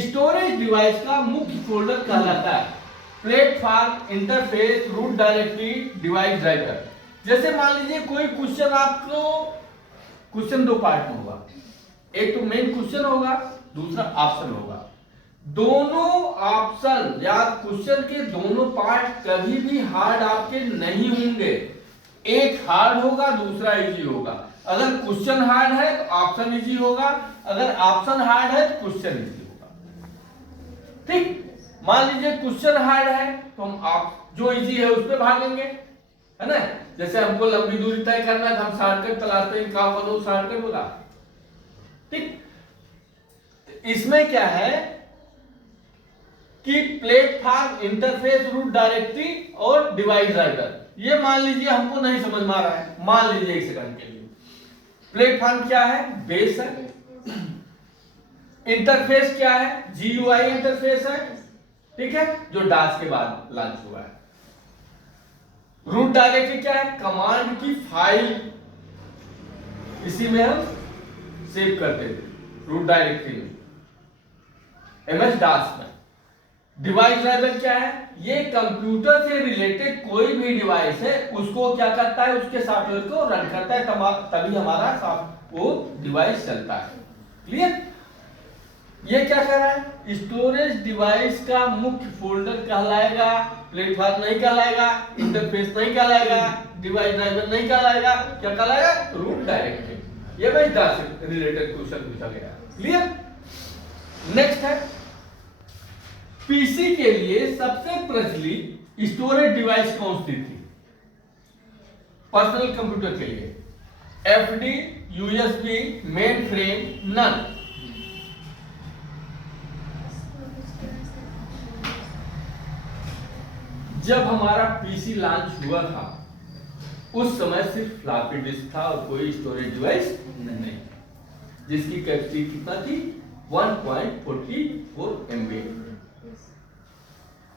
Storage device का मुख्य folder कहलाता है platform, interface, root directory, device driver. जैसे मान लीजिए कोई क्वेश्चन आपको, क्वेश्चन दो पार्ट में होगा, एक तो मेन क्वेश्चन होगा, दूसरा ऑप्शन होगा। दोनों ऑप्शन या क्वेश्चन के दोनों पार्ट कभी भी हार्ड आपके नहीं होंगे, एक हार्ड होगा दूसरा इजी होगा। अगर क्वेश्चन हार्ड है तो ऑप्शन इजी होगा, अगर ऑप्शन हार्ड है तो क्वेश्चन इजी होगा। ठीक, मान लीजिए क्वेश्चन हार्ड है तो हम आप जो इजी है उस पर भागेंगे, है ना। जैसे हमको लंबी दूरी तय करना है तो हम शॉर्टकट तलाशते हैं, कहां पर वो शॉर्टकट होगा। ठीक, इसमें क्या है कि प्लेटफॉर्म, इंटरफेस, रूट डायरेक्टरी और डिवाइस ड्राइवर, ये मान लीजिए हमको नहीं समझ में आ रहा है। मान लीजिए एक सेकंड के लिए, प्लेटफॉर्म क्या है, बेस है। इंटरफेस क्या है, GUI इंटरफेस है, ठीक है, जो डास के बाद लॉन्च हुआ है। रूट डायरेक्टरी क्या है, कमांड की फाइल, इसी में हम सेव करते थे रूट डायरेक्टरी में, MS DOS में। डिवाइस ड्राइवर क्या है, ये कंप्यूटर से रिलेटेड कोई भी डिवाइस है उसको क्या करता है, उसके सॉफ्टवेयर को रन करता है, तभी हमारा वो डिवाइस चलता है। क्लियर। ये क्या कर रहा है, स्टोरेज डिवाइस का मुख्य फोल्डर कहलाएगा, प्लेटफॉर्म नहीं कहलाएगा, इंटरफेस नहीं कहलाएगा, डिवाइस ड्राइवर नहीं कहलाएगा, क्या कहलाएगा, रूट डायरेक्टरी। ये भाई DOS से रिलेटेड क्वेश्चन पूछा गया। क्लियर। नेक्स्ट है, पीसी के लिए सबसे प्रचलित स्टोरेज डिवाइस कौन सी थी। पर्सनल कंप्यूटर के लिए FD, USB, mainframe, none. जब हमारा पीसी लॉन्च हुआ था उस समय सिर्फ फ्लॉपी डिस्क था और कोई स्टोरेज डिवाइस नहीं, जिसकी कैपेसिटी कितना थी, 1.44 MB।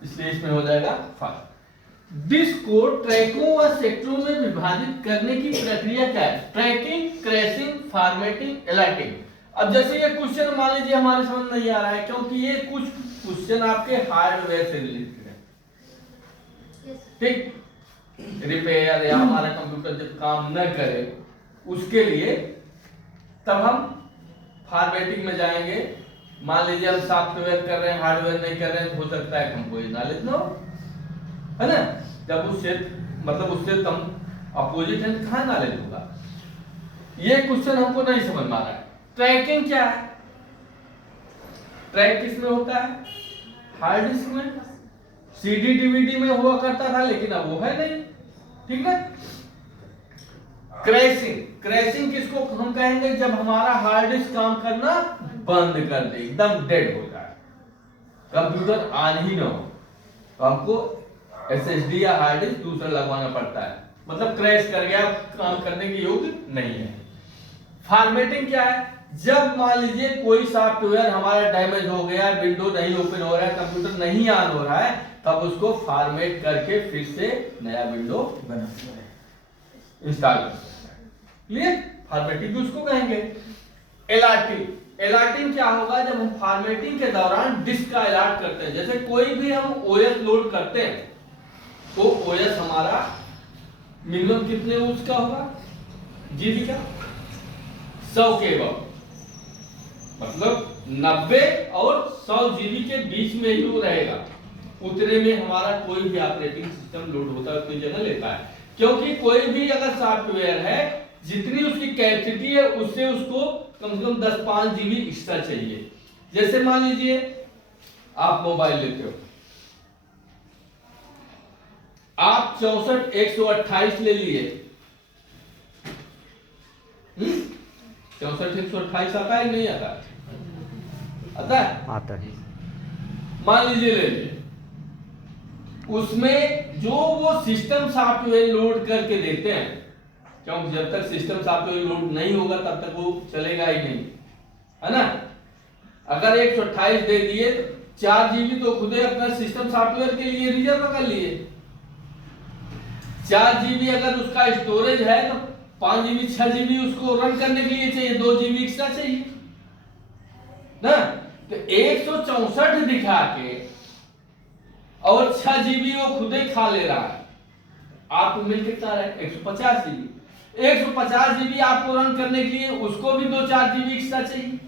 इसलिए इसमें हो जाएगा 5। डिस्क को ट्रैकों व सेक्टरों में विभाजित करने की प्रक्रिया क्या है, ट्रैकिंग, क्रैशिंग, फॉर्मेटिंग, एलाइटिंग। अब जैसे ये क्वेश्चन मान लीजिए हमारे समझ नहीं आ रहा है, क्योंकि ये कुछ क्वेश्चन आपके हार्डवेयर से रिलेटेड है। ठीक, रिपेयर या हमारा कंप्यूटर जब काम न करे उसके लिए, तब हम फॉर्मेटिंग में जाएंगे। मान लीजिए हम सॉफ्टवेयर कर रहे हैं, हार्डवेयर नहीं कर रहे हैं, तो हो सकता है हमको ये नॉलेज ना हो, है ना। जब उससे मतलब उससे तुम अपोजिट है, कहां नॉलेज होगा। ये क्वेश्चन हमको नहीं समझ में आ रहा है। ट्रैकिंग क्या है, ट्रैक किसमें होता है, हार्ड डिस्क में, CD DVD में हुआ करता था, लेकिन अब वो है नहीं। ठीक है। क्रैशिंग, क्रैशिंग किसको हम कहेंगे, जब हमारा हार्ड डिस्क काम करना बंद कर दे, एकदम डेड हो जाए, कंप्यूटर ऑन ही ना हो, तो हमको SSD या हार्ड डिस्क दूसरा लगवाना पड़ता है, मतलब क्रैश कर गया, काम करने के योग्य नहीं है। फॉर्मेटिंग क्या है, जब मान लीजिए कोई सॉफ्टवेयर हमारा डैमेज हो गया, विंडो नहीं ओपन हो रहा है, कंप्यूटर नहीं ऑन हो रहा है, तब उसको फॉर्मेट करके फिर से नया विंडो बनाना है, इंस्टॉल करना है। क्लियर। फॉर्मेटिंग उसको कहेंगे। एलाटिंग, एलाटिंग क्या होगा, जब हम फॉर्मेटिंग के दौरान डिस्क का एलाट करते हैं। जैसे कोई भी हम OS लोड करते हैं तो OS हमारा मिनिमम कितने उसका होगा, GB का 100 के बाद, मतलब 90 और 100 GB के बीच में ही वो रहेगा। उतने में हमारा कोई भी ऑपरेटिंग सिस्टम लोड होता है, कोई जगह लेता है, क्योंकि कोई भी अगर सॉफ्टवेयर है, जितनी उसकी कैपेसिटी है उससे उसको कम से कम 10-5 GB एक्स्ट्रा चाहिए। जैसे मान लीजिए आप मोबाइल लेते हो, आप 64 128 ले लिए, 64 128 आता है नहीं आता, आता है, आता है। मान लीजिए ले लिए, उसमें जो वो सिस्टम सॉफ्टवेयर लोड करके देते हैं, क्योंकि जब तक सिस्टम सॉफ्टवेयर लोड नहीं होगा तब तक वो चलेगा ही नहीं, है ना। अगर 128 दे दिए तो 4 GB तो खुद ही अपना सिस्टम सॉफ्टवेयर के लिए रिजर्व कर लिए। 4 GB अगर उसका स्टोरेज है तो 5 GB 6 GB उसको रन करने के लिए चाहिए, 2 GB एक्स्ट्रा चाहिए ना। तो 164 दिखा के और 6 जीबी वो खुद ही खा ले रहा है, आपको मिल कितना रहा है 150 जीबी। 150 जीबी आपको रन करने के लिए उसको भी 2-4 जीबी एक्स्ट्रा चाहिए,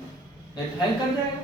नहीं तो हैंग कर जाएगा।